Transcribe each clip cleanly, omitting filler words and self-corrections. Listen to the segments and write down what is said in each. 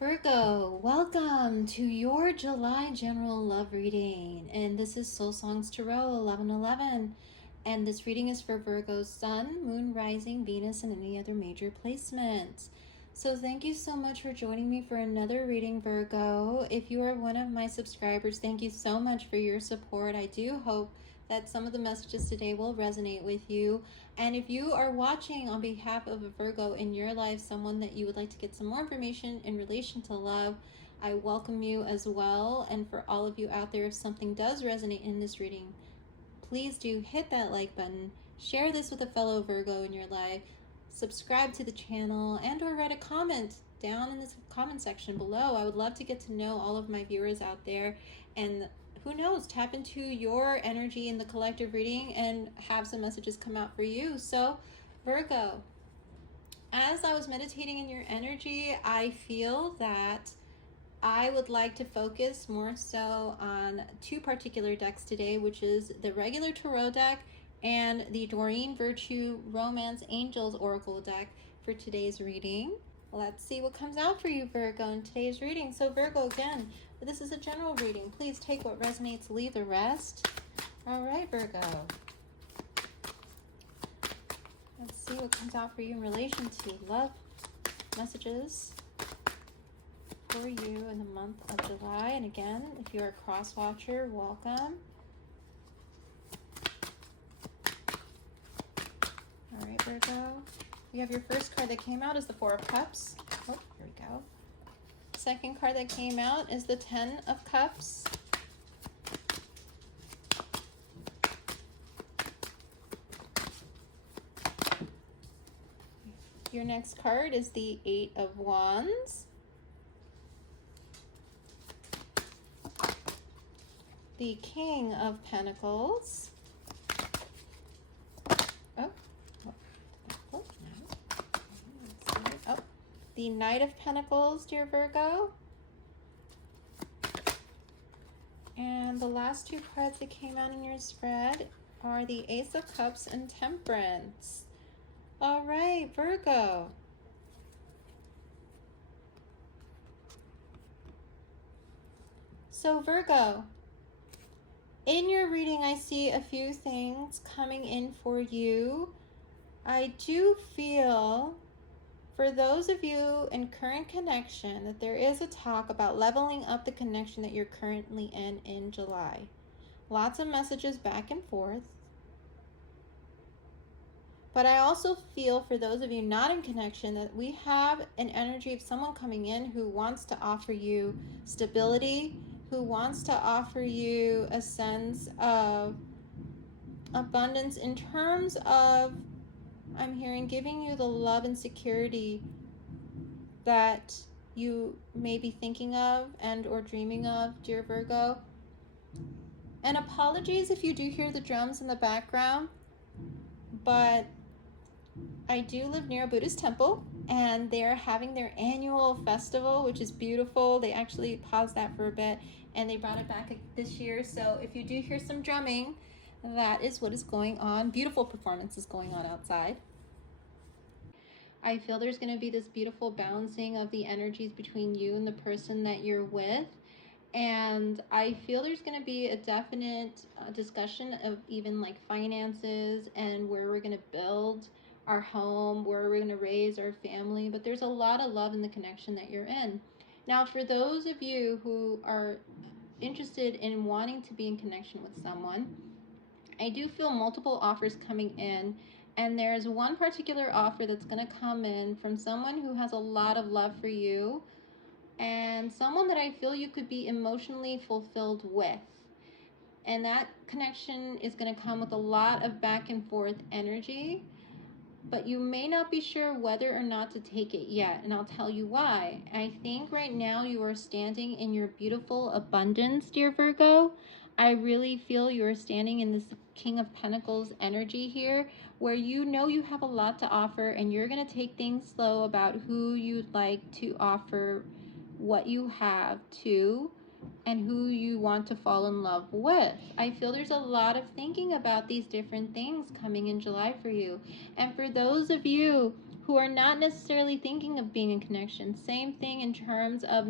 Virgo, welcome to your July general love reading. And this is Soul Songs Tarot 1111. And this reading is for Virgo Sun, Moon, Rising, Venus, and any other major placements. So thank you so much for joining me for another reading, Virgo. If you are one of my subscribers, thank you so much for your support. I do hope that some of the messages today will resonate with you. And if you are watching on behalf of a Virgo in your life, someone that you would like to get some more information in relation to love, I welcome you as well. And for all of you out there, if something does resonate in this reading, please do hit that like button, share this with a fellow Virgo in your life, subscribe to the channel, and or write a comment down in the comment section below. I would love to get to know all of my viewers out there, and who knows, tap into your energy in the collective reading and have some messages come out for you. So Virgo, as I was meditating in your energy, I feel that I would like to focus more so on two particular decks today, which is the regular Tarot deck and the Doreen Virtue Romance Angels Oracle deck for today's reading. Let's see what comes out for you, Virgo, in today's reading. So Virgo, again, this is a general reading. Please take what resonates, leave the rest. All right, Virgo. Let's see what comes out for you in relation to love messages for you in the month of July. And again, if you're a cross watcher, welcome. All right, Virgo. We have your first card that came out is the Four of Cups. Oh, here we go. Second card that came out is the Ten of Cups. Your next card is the Eight of Wands. The King of Pentacles. The Knight of Pentacles, dear Virgo. And the last two cards that came out in your spread are the Ace of Cups and Temperance. All right, Virgo. So Virgo, in your reading, I see a few things coming in for you. I do feel, for those of you in current connection, that there is a talk about leveling up the connection that you're currently in July. Lots of messages back and forth. But I also feel, for those of you not in connection, that we have an energy of someone coming in who wants to offer you stability, who wants to offer you a sense of abundance in terms of, I'm hearing, giving you the love and security that you may be thinking of and or dreaming of, dear Virgo. And apologies if you do hear the drums in the background, but I do live near a Buddhist temple, and they're having their annual festival, which is beautiful. They actually paused that for a bit, and they brought it back this year. So if you do hear some drumming, that is what is going on. Beautiful performance is going on outside. I feel there's going to be this beautiful balancing of the energies between you and the person that you're with. And I feel there's going to be a definite discussion of even like finances and where we're going to build our home, where we're going to raise our family. But there's a lot of love in the connection that you're in. Now, for those of you who are interested in wanting to be in connection with someone, I do feel multiple offers coming in, and there's one particular offer that's going to come in from someone who has a lot of love for you, and someone that I feel you could be emotionally fulfilled with. And that connection is going to come with a lot of back and forth energy, but you may not be sure whether or not to take it yet, and I'll tell you why. I think right now you are standing in your beautiful abundance, dear Virgo. I really feel you are standing in this King of Pentacles energy here, where you know you have a lot to offer, and you're going to take things slow about who you'd like to offer what you have to, and who you want to fall in love with. I feel there's a lot of thinking about these different things coming in July for you. And for those of you who are not necessarily thinking of being in connection. Same thing in terms of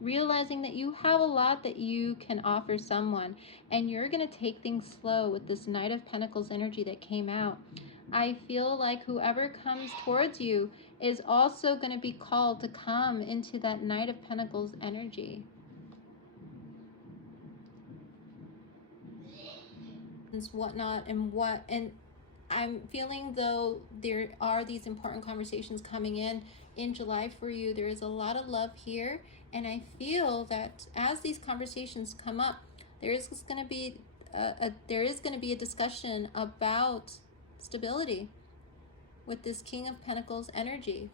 realizing that you have a lot that you can offer someone, and you're going to take things slow with this Knight of Pentacles energy that came out. I feel like whoever comes towards you is also going to be called to come into that Knight of Pentacles energy. Whatnot and I'm feeling though there are these important conversations coming in July for you. There is a lot of love here, and I feel that as these conversations come up, there is going to be a discussion about stability with this King of Pentacles energy.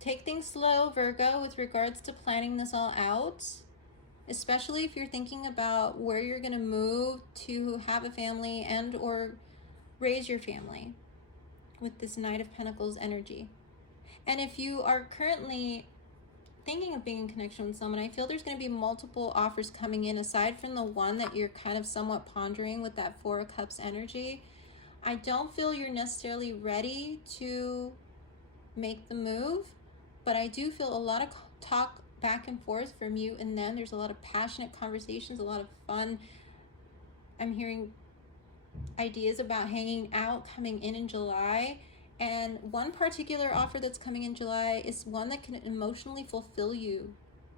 Take things slow, Virgo, with regards to planning this all out, especially if you're thinking about where you're going to move to have a family and or raise your family with this Knight of Pentacles energy. And if you are currently thinking of being in connection with someone, I feel there's going to be multiple offers coming in aside from the one that you're kind of somewhat pondering with that Four of Cups energy. I don't feel you're necessarily ready to make the move, but I do feel a lot of talk back and forth from you and them. There's a lot of passionate conversations, a lot of fun. I'm hearing ideas about hanging out coming in July. And one particular offer that's coming in July is one that can emotionally fulfill you.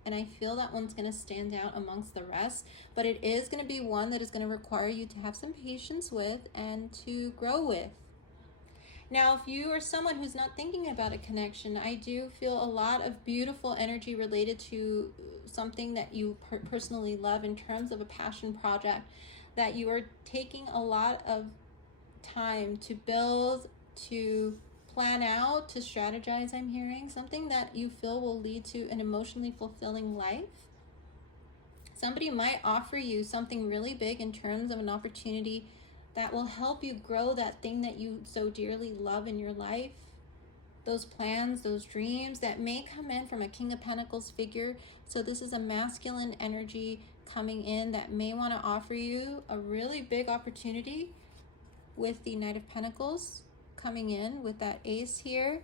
And I feel that one's going to stand out amongst the rest. But it is going to be one that is going to require you to have some patience with and to grow with. Now, if you are someone who's not thinking about a connection, I do feel a lot of beautiful energy related to something that you personally love in terms of a passion project that you are taking a lot of time to build, to plan out, to strategize. I'm hearing something that you feel will lead to an emotionally fulfilling life. Somebody might offer you something really big in terms of an opportunity that will help you grow that thing that you so dearly love in your life. Those plans, those dreams that may come in from a King of Pentacles figure. So this is a masculine energy coming in that may want to offer you a really big opportunity with the Knight of Pentacles coming in with that ace here,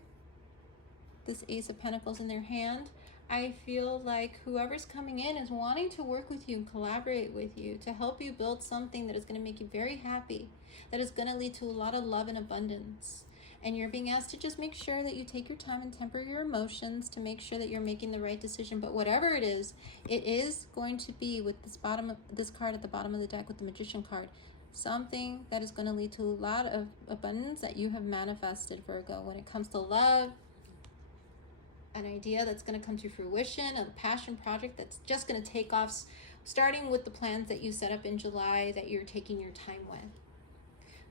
this Ace of Pentacles in their hand. I feel like whoever's coming in is wanting to work with you and collaborate with you to help you build something that is going to make you very happy, that is going to lead to a lot of love and abundance. And you're being asked to just make sure that you take your time and temper your emotions to make sure that you're making the right decision. But whatever it is going to be with this card at the bottom of the deck with the Magician card, something that is going to lead to a lot of abundance that you have manifested, Virgo. When it comes to love, an idea that's going to come to fruition, a passion project that's just going to take off, starting with the plans that you set up in July that you're taking your time with.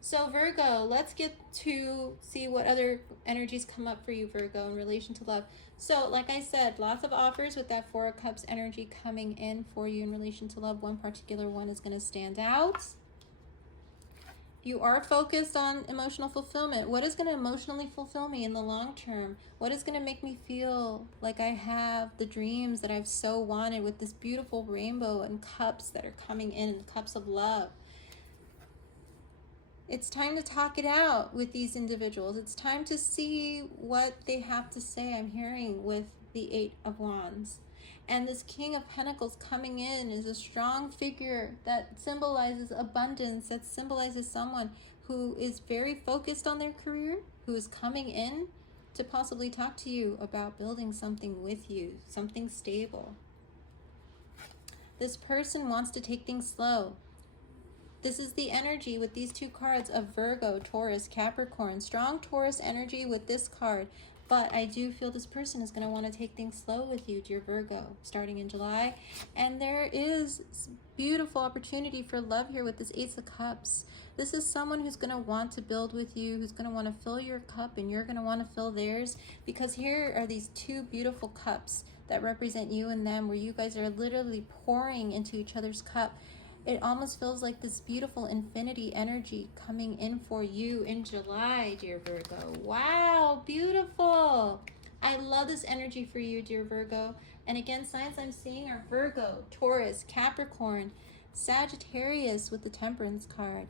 So Virgo, let's get to see what other energies come up for you, Virgo, in relation to love. So like I said, lots of offers with that Four of Cups energy coming in for you in relation to love. One particular one is going to stand out. You are focused on emotional fulfillment. What is going to emotionally fulfill me in the long term? What is going to make me feel like I have the dreams that I've so wanted with this beautiful rainbow and cups that are coming in, cups of love? It's time to talk it out with these individuals. It's time to see what they have to say. I'm hearing with the Eight of Wands. And this King of Pentacles coming in is a strong figure that symbolizes abundance, that symbolizes someone who is very focused on their career, who is coming in to possibly talk to you about building something with you, something stable. This person wants to take things slow. This is the energy with these two cards of Virgo, Taurus, Capricorn. Strong Taurus energy with this card. But I do feel this person is going to want to take things slow with you, dear Virgo, starting in July. And there is beautiful opportunity for love here with this Ace of Cups. This is someone who's going to want to build with you, who's going to want to fill your cup, and you're going to want to fill theirs. Because here are these two beautiful cups that represent you and them, where you guys are literally pouring into each other's cup. It almost feels like this beautiful infinity energy coming in for you in July, dear Virgo. Wow, beautiful. I love this energy for you, dear Virgo. And again, signs I'm seeing are Virgo, Taurus, Capricorn, Sagittarius with the Temperance card.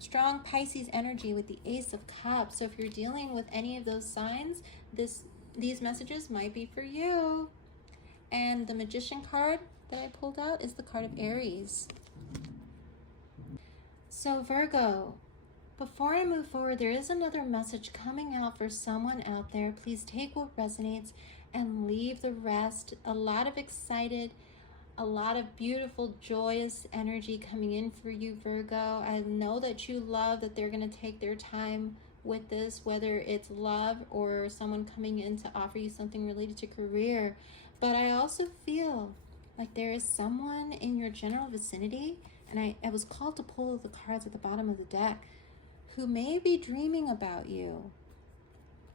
strong Pisces energy with the Ace of Cups. So if you're dealing with any of those signs, these messages might be for you. And the Magician card that I pulled out is the card of Aries. So Virgo, before I move forward, there is another message coming out for someone out there. Please take what resonates and leave the rest. A lot of excited, a lot of beautiful, joyous energy coming in for you, Virgo. I know that you love that they're going to take their time with this, whether it's love or someone coming in to offer you something related to career. But I also feel like there is someone in your general vicinity, and I was called to pull the cards at the bottom of the deck, who may be dreaming about you.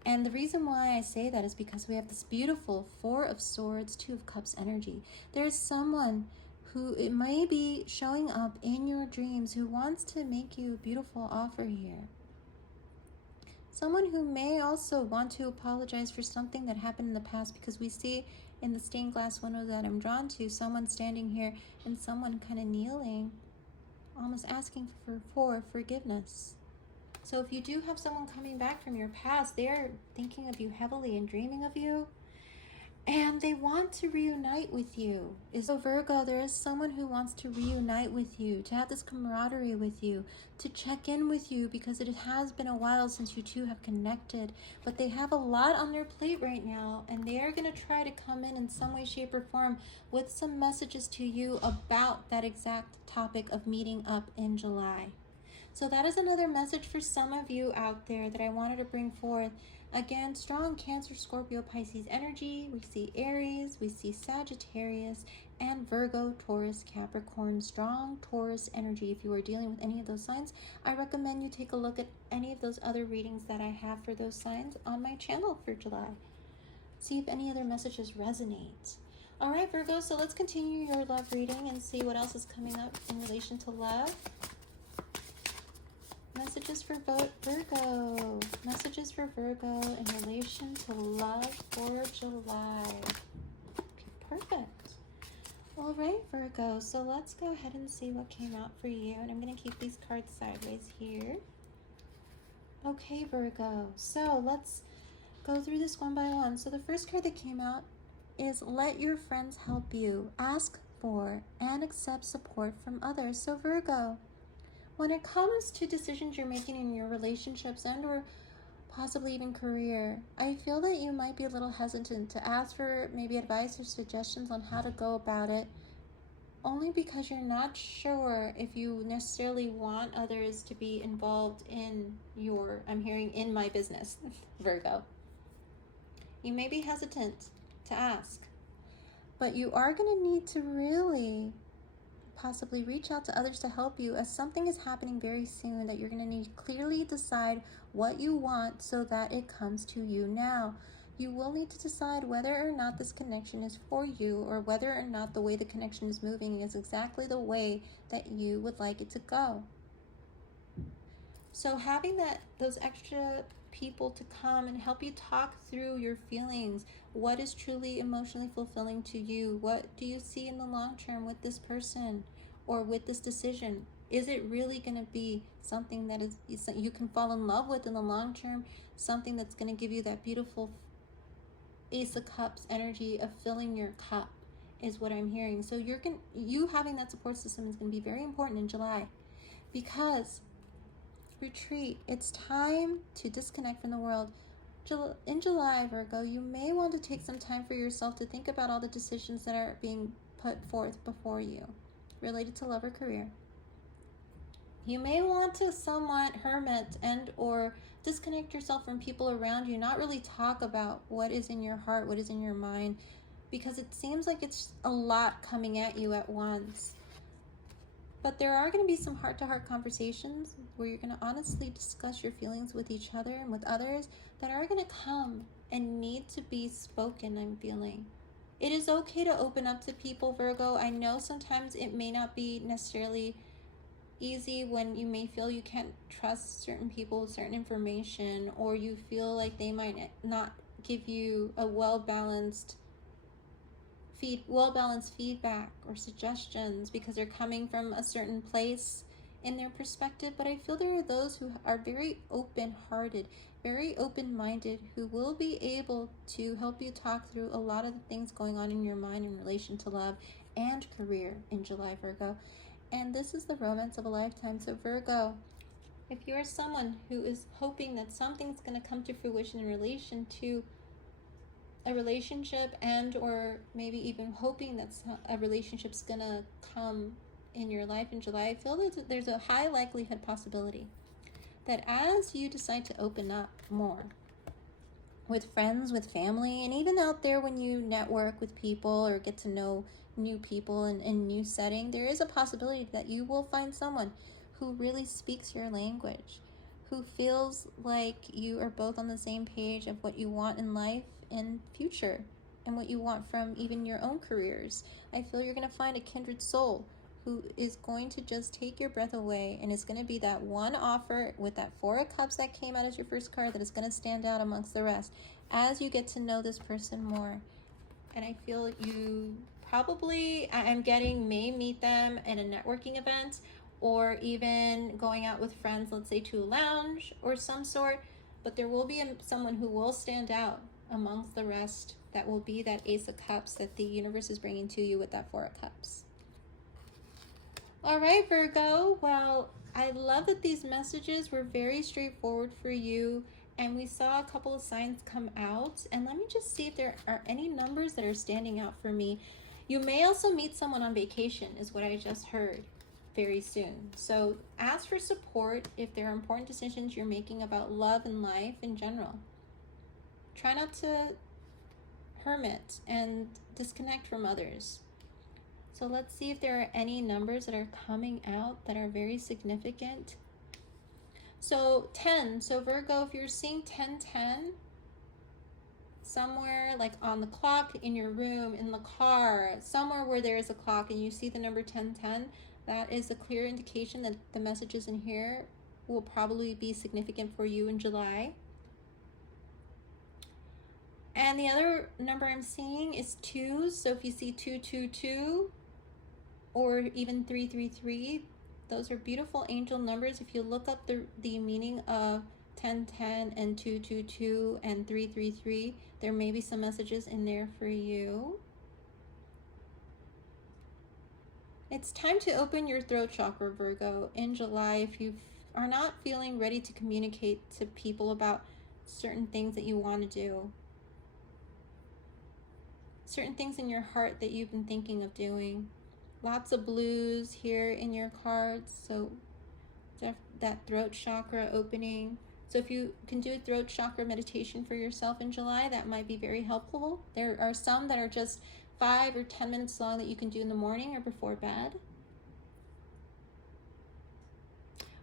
And the reason why I say that is because we have this beautiful Four of Swords, Two of Cups energy. There's someone who it may be showing up in your dreams who wants to make you a beautiful offer here. Someone who may also want to apologize for something that happened in the past, because we see in the stained glass window that I'm drawn to, someone standing here and someone kind of kneeling, almost asking for forgiveness. So if you do have someone coming back from your past, they're thinking of you heavily and dreaming of you, and they want to reunite with you. So Virgo, there is someone who wants to reunite with you, to have this camaraderie with you, to check in with you, because it has been a while since you two have connected. But they have a lot on their plate right now, and they are going to try to come in some way, shape, or form with some messages to you about that exact topic of meeting up in July. So that is another message for some of you out there that I wanted to bring forth. Again, strong Cancer, Scorpio, Pisces energy. We see Aries, we see Sagittarius, and Virgo, Taurus, Capricorn. Strong Taurus energy. If you are dealing with any of those signs, I recommend you take a look at any of those other readings that I have for those signs on my channel for July. See if any other messages resonate. All right, Virgo, so let's continue your love reading and see what else is coming up in relation to love. Messages for Virgo. Messages for Virgo in relation to love for July. Perfect. All right, Virgo. So let's go ahead and see what came out for you. And I'm going to keep these cards sideways here. Okay, Virgo. So let's go through this one by one. So the first card that came out is let your friends help you. Ask for and accept support from others. So Virgo, when it comes to decisions you're making in your relationships and or possibly even career, I feel that you might be a little hesitant to ask for maybe advice or suggestions on how to go about it, only because you're not sure if you necessarily want others to be involved in your, I'm hearing, in my business, Virgo. You may be hesitant to ask, but you are going to need to really possibly reach out to others to help you, as something is happening very soon that you're going to need to clearly decide what you want so that it comes to you now. You will need to decide whether or not this connection is for you, or whether or not the way the connection is moving is exactly the way that you would like it to go. So having those extra people to come and help you talk through your feelings, what is truly emotionally fulfilling to you, what do you see in the long term with this person or with this decision? Is it really going to be something that is you can fall in love with in the long term, something that's going to give you that beautiful Ace of Cups energy of filling your cup, is what I'm hearing. So you having that support system is going to be very important in July, because retreat, it's time to disconnect from the world. In July, Virgo, you may want to take some time for yourself to think about all the decisions that are being put forth before you related to love or career. You may want to somewhat hermit and or disconnect yourself from people around you, not really talk about what is in your heart, what is in your mind, because it seems like it's a lot coming at you at once. But there are going to be some heart-to-heart conversations where you're going to honestly discuss your feelings with each other and with others that are going to come and need to be spoken, I'm feeling. It is okay to open up to people, Virgo. I know sometimes it may not be necessarily easy when you may feel you can't trust certain people with certain information, or you feel like they might not give you a well-balanced feedback or suggestions because they're coming from a certain place in their perspective, but I feel there are those who are very open-hearted, very open-minded, who will be able to help you talk through a lot of the things going on in your mind in relation to love and career in July, Virgo. And this is the romance of a lifetime. So Virgo, if you're someone who is hoping that something's going to come to fruition in relation to a relationship, and or maybe even hoping that a relationship's going to come in your life in July, I feel that there's a high likelihood possibility that as you decide to open up more with friends, with family, and even out there when you network with people or get to know new people in new setting, there is a possibility that you will find someone who really speaks your language, who feels like you are both on the same page of what you want in life and future, and what you want from even your own careers. I feel you're going to find a kindred soul who is going to just take your breath away, and it's going to be that one offer with that Four of Cups that came out as your first card that is going to stand out amongst the rest as you get to know this person more. And I feel you probably, I'm getting, may meet them at a networking event, or even going out with friends, let's say to a lounge or some sort, but there will be someone who will stand out amongst the rest that will be that Ace of Cups that the universe is bringing to you with that Four of Cups. All right, Virgo, well, I love that these messages were very straightforward for you, and we saw a couple of signs come out, and let me just see if there are any numbers that are standing out for me. You may also meet someone on vacation, is what I just heard, very soon. So ask for support if there are important decisions you're making about love and life in general. Try not to hermit and disconnect from others. So let's see if there are any numbers that are coming out that are very significant. So 10, so Virgo, if you're seeing 1010 somewhere like on the clock, in your room, in the car, somewhere where there is a clock and you see the number 1010, that is a clear indication that the messages in here will probably be significant for you in July. And the other number I'm seeing is 2, so if you see 222 or even 333, those are beautiful angel numbers. If you look up the meaning of 1010 and 222 and 333, there may be some messages in there for you. It's time to open your throat chakra, Virgo, in July. If you are not feeling ready to communicate to people about certain things that you want to do, certain things in your heart that you've been thinking of doing. Lots of blues here in your cards, so that throat chakra opening. So if you can do a throat chakra meditation for yourself in July, that might be very helpful. There are some that are just 5 or 10 minutes long that you can do in the morning or before bed.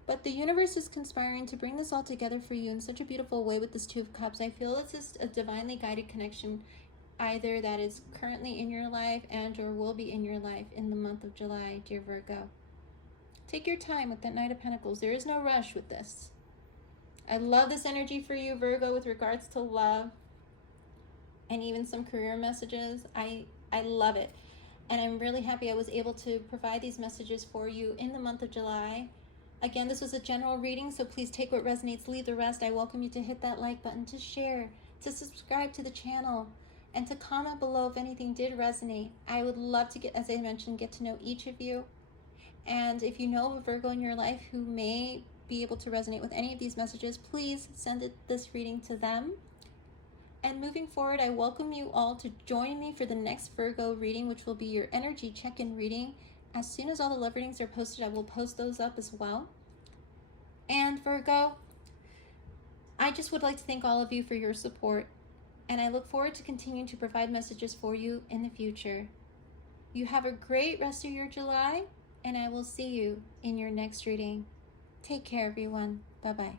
But the universe is conspiring to bring this all together for you in such a beautiful way with this Two of Cups. I feel it's just a divinely guided connection, either that is currently in your life and or will be in your life in the month of July, dear Virgo. Take your time with that Knight of Pentacles. There is no rush with this. I love this energy for you, Virgo, with regards to love and even some career messages. I love it. And I'm really happy I was able to provide these messages for you in the month of July. Again, this was a general reading, so please take what resonates, leave the rest. I welcome you to hit that like button, to share, to subscribe to the channel, and to comment below if anything did resonate. I would love to get, as I mentioned, get to know each of you. And if you know of a Virgo in your life who may be able to resonate with any of these messages, please send this reading to them. And moving forward, I welcome you all to join me for the next Virgo reading, which will be your energy check-in reading. As soon as all the love readings are posted, I will post those up as well. And Virgo, I just would like to thank all of you for your support, and I look forward to continuing to provide messages for you in the future. You have a great rest of your July, and I will see you in your next reading. Take care, everyone. Bye-bye.